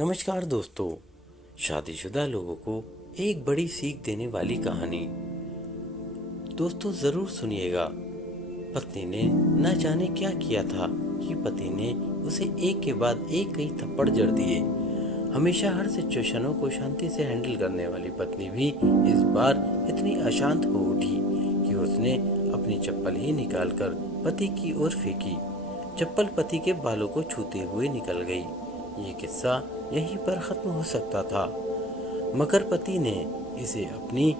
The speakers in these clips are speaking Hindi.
नमस्कार दोस्तों, शादीशुदा लोगों को एक बड़ी सीख देने वाली कहानी। दोस्तों जरूर सुनिएगा। पत्नी ने न जाने क्या किया था कि पति ने उसे एक के बाद एक कई थप्पड़ जड़ दिए। हमेशा हर सिचुएशनों को शांति से हैंडल करने वाली पत्नी भी इस बार इतनी अशांत हो उठी कि उसने अपनी चप्पल ही निकालकर पति की ओर फेंकी। चप्पल पति के बालों को छूते हुए निकल गई। ये किस्सा यहीं पर खत्म हो सकता था, मगर पति ने इसे अपनी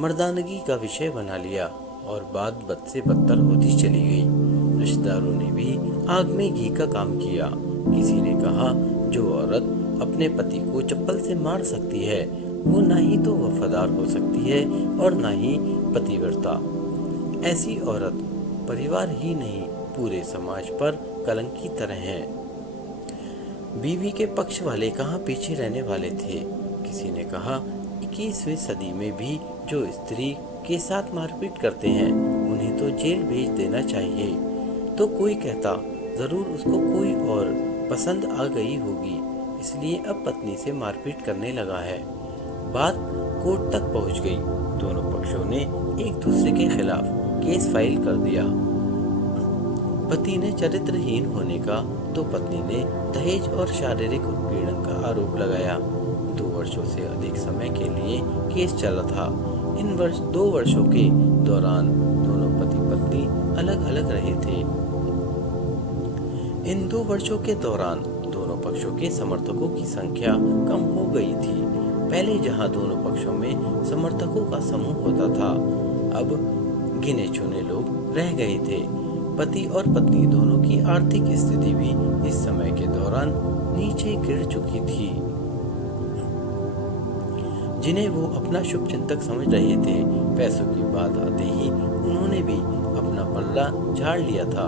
मर्दानगी का विषय बना लिया और बात बद से बदतर होती चली गई। रिश्तेदारों ने भी आग में घी का काम किया। किसी ने कहा, जो औरत अपने पति को चप्पल से मार सकती है वो ना ही तो वफादार हो सकती है और ना ही पतिव्रता। ऐसी औरत परिवार ही नहीं पूरे समाज पर कलंक की तरह है। बीवी के पक्ष वाले कहाँ पीछे रहने वाले थे। किसी ने कहा, 21वीं सदी में भी जो स्त्री के साथ मारपीट करते हैं उन्हें तो जेल भेज देना चाहिए। तो कोई कहता, जरूर उसको कोई और पसंद आ गई होगी इसलिए अब पत्नी से मारपीट करने लगा है। बात कोर्ट तक पहुंच गई। दोनों पक्षों ने एक दूसरे के खिलाफ केस फाइल कर दिया। पति ने चरित्रहीन होने का तो पत्नी ने दहेज और शारीरिक उत्पीड़न का आरोप लगाया। 2 वर्षों से अधिक समय के लिए केस चला था। इन 2 वर्षों के दौरान दोनों पति पत्नी अलग अलग रहे थे। इन 2 वर्षों के दौरान दोनों पक्षों के समर्थकों की संख्या कम हो गई थी। पहले जहां दोनों पक्षों में समर्थकों का समूह होता था, अब गिने चुने लोग रह गए थे। पति और पत्नी दोनों की आर्थिक स्थिति भी इस समय के दौरान नीचे गिर चुकी थी। जिन्हें वो अपना शुभ चिंतक समझ रहे थे, पैसों की बात आते ही उन्होंने भी अपना पल्ला झाड़ लिया था।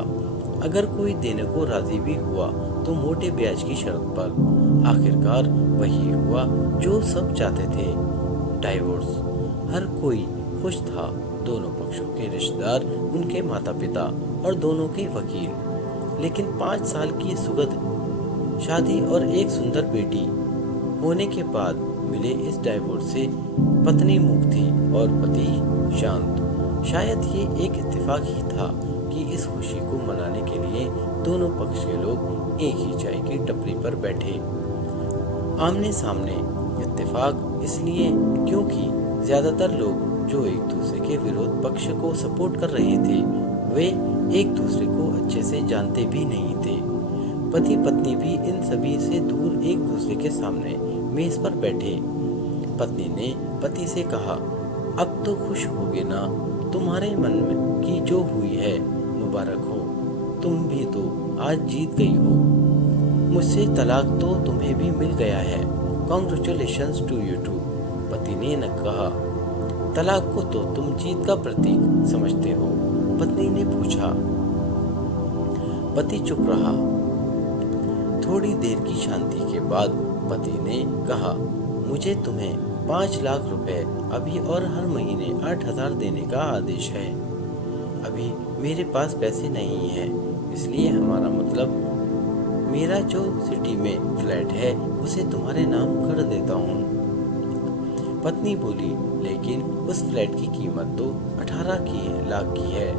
अगर कोई देने को राजी भी हुआ तो मोटे ब्याज की शर्त पर। आखिरकार वही हुआ जो सब चाहते थे, डाइवोर्स। हर कोई खुश था। दोनों पक्षों के रिश्तेदार, उनके माता पिता और दोनों के वकील। लेकिन 5 साल की सुखद शादी और एक सुंदर बेटी होने के बाद मिले इस डाइवोर्स से पत्नी मूक थी और पति शांत। शायद ये एक इत्तेफाक ही था कि इस खुशी को मनाने के लिए दोनों पक्ष के लोग एक ही चाय की टपरी पर बैठे, आमने सामने। इत्तेफाक इसलिए क्योंकि ज्यादातर लोग जो एक दूसरे के विरोध पक्ष को सपोर्ट कर रहे थे वे एक दूसरे को अच्छे से जानते भी नहीं थे। पति पत्नी भी इन सभी से दूर एक दूसरे के सामने मेज पर बैठे। पत्नी ने पति से कहा, अब तो खुश होगे ना, तुम्हारे मन में की जो हुई है मुबारक हो, तुम भी तो आज जीत गई हो। मुझसे तलाक तो तुम्हें भी मिल गया है, कॉन्ग्रेचुलेशंस टू यू टू। पति ने न कहा, तलाक को तो तुम जीत का प्रतीक समझते हो। पत्नी ने पूछा। पति चुप रहा। थोड़ी देर की शांति के बाद पति ने कहा, मुझे तुम्हें 5 लाख रुपए अभी और हर महीने 8,000 देने का आदेश है। अभी मेरे पास पैसे नहीं हैं, इसलिए हमारा मतलब मेरा जो सिटी में फ्लैट है उसे तुम्हारे नाम कर देता हूँ। पत्नी बोली, लेकिन उस फ्लैट की कीमत तो 18 लाख की है।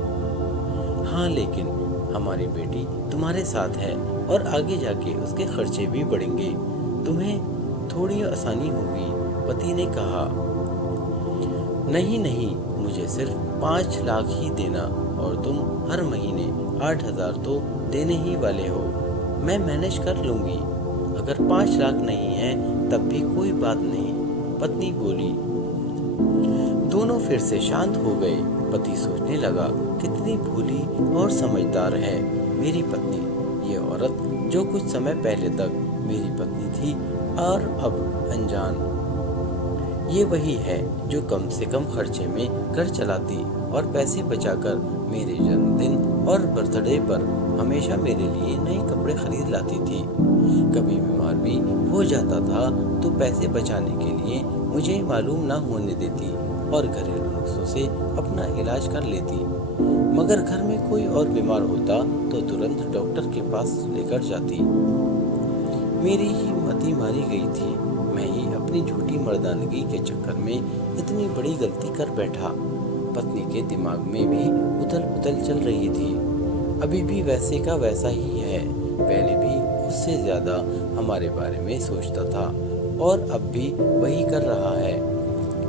हाँ, लेकिन हमारी बेटी तुम्हारे साथ है और आगे जाके उसके खर्चे भी बढ़ेंगे, तुम्हें थोड़ी आसानी होगी। पति ने कहा, नहीं नहीं, मुझे सिर्फ 5 लाख ही देना और तुम हर महीने 8,000 तो देने ही वाले हो। मैं मैनेज कर लूंगी। अगर 5 लाख नहीं है तब भी कोई बात नहीं। पत्नी बोली। दोनों फिर से शांत हो गए। पति सोचने लगा, कितनी भोली और समझदार है मेरी पत्नी। ये औरत जो कुछ समय पहले तक मेरी पत्नी थी और अब अनजान। ये वही है जो कम से कम खर्चे में घर चलाती और पैसे बचाकर मेरे जन्मदिन और बर्थडे पर हमेशा मेरे लिए नए कपड़े खरीद लाती थी। कभी बीमार भी हो जाता था तो पैसे बचाने के लिए मुझे मालूम ना होने देती और घरेलू नुस्खों से अपना इलाज कर लेती। मगर घर में कोई और बीमार होता तो तुरंत डॉक्टर के पास लेकर जाती। मेरी ही मति मारी गई थी। मैं ही अपनी झूठी मर्दानगी के चक्कर में इतनी बड़ी गलती कर बैठा। पत्नी के दिमाग में भी उथल पुथल चल रही थी। अभी भी वैसे का वैसा ही है। पहले भी उससे ज्यादा हमारे बारे में सोचता था और अब भी वही कर रहा है।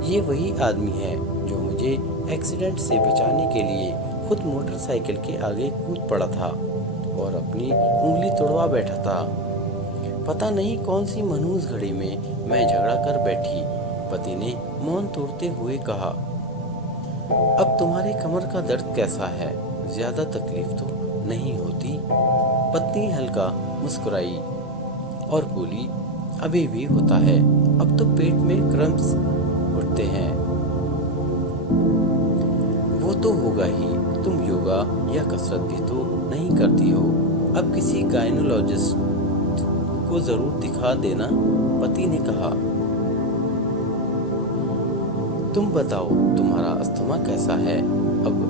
ये वही आदमी है जो मुझे एक्सीडेंट से बचाने के लिए खुद मोटरसाइकिल के आगे कूद पड़ा था और अपनी उंगली तोड़वा बैठा था। पता नहीं कौन सी मनहूस घड़ी में मैं झगड़ा कर बैठी। पति ने मौन तोड़ते हुए कहा, अब तुम्हारे कमर का दर्द कैसा है? ज्यादा तकलीफ तो नहीं होती? पत्नी हल्का मुस्कुराई और बोली, अभी भी होता है। अब तो पेट में क्रम्स उठते हैं। वो तो होगा ही। तुम योगा या कसरत भी तो नहीं करती हो। अब किसी गायनोलॉजिस्ट को जरूर दिखा देना, पति ने कहा। तुम बताओ, तुम्हारा अस्थमा कैसा है? अब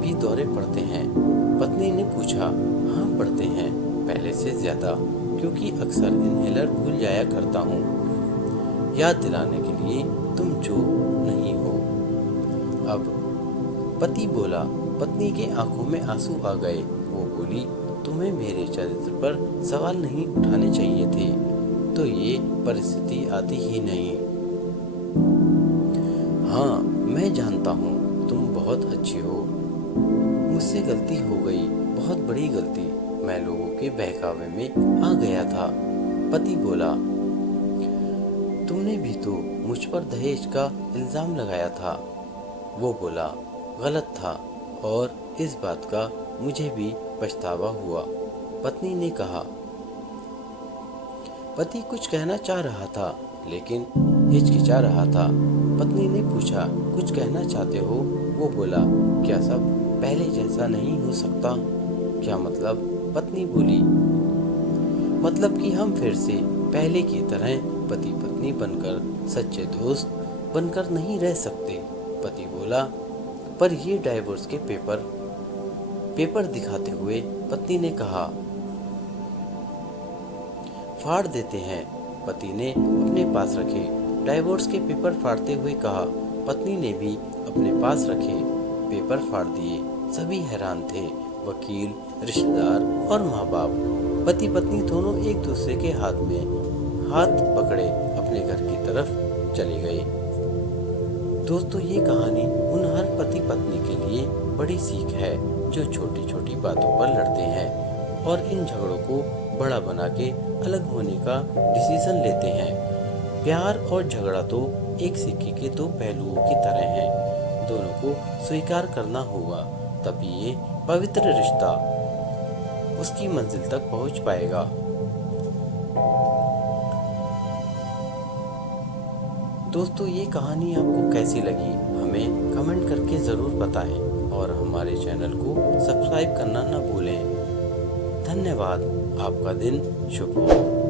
भी दौरे पड़ते हैं? पत्नी ने पूछा। हाँ, पड़ते हैं, पहले से ज्यादा, क्योंकि अक्सर इनहेलर भूल जाया करता हूँ, याद दिलाने के लिए तुम जो नहीं हो। अब पति बोला। पत्नी के आंखों में आंसू आ गए। वो बोली, तुम्हें मेरे चरित्र पर सवाल नहीं उठाने चाहिए थे, तो ये परिस्थिति आती ही नहीं। हाँ, मैं जानता हूँ तुम बहुत अच्छी हो। मुझसे गलती हो गई, बहुत बड़ी गलती। मैं लोगों के बहकावे में आ गया था। पति बोला, तुमने भी तो मुझ पर दहेज का इल्जाम लगाया था। वो बोला, गलत था और इस बात का मुझे भी पछतावा हुआ। पत्नी ने कहा। पति कुछ कहना चाह रहा था लेकिन हिचकिचा रहा था। पत्नी ने पूछा, कुछ कहना चाहते हो? वो बोला, क्या सब पहले जैसा नहीं हो सकता? क्या मतलब? पत्नी बोली, मतलब कि हम फिर से पहले की तरह पति पत्नी बनकर, सच्चे दोस्त बनकर नहीं रह सकते। पति बोला, पर ये डाइवोर्स के पेपर दिखाते हुए पत्नी ने कहा। फाड़ देते हैं। पति ने अपने पास रखे डाइवोर्स के पेपर फाड़ते हुए कहा। पत्नी ने भी अपने पास रखे पेपर फाड़ दिए। सभी हैरान थे, वकील, रिश्तेदार और माँ बाप। पति पत्नी दोनों एक दूसरे के हाथ पकड़े अपने घर की तरफ चले गए। दोस्तों, ये कहानी उन हर पति पत्नी के लिए बड़ी सीख है जो छोटी छोटी बातों पर लड़ते हैं और इन झगड़ों को बड़ा बना के अलग होने का डिसीजन लेते हैं। प्यार और झगड़ा तो एक सिक्के के दो पहलुओं की तरह हैं। दोनों को स्वीकार करना होगा, तभी ये पवित्र रिश्ता उसकी मंजिल तक पहुंच पाएगा। दोस्तों, ये कहानी आपको कैसी लगी हमें कमेंट करके ज़रूर बताएं और हमारे चैनल को सब्सक्राइब करना न भूलें। धन्यवाद। आपका दिन शुभ हो।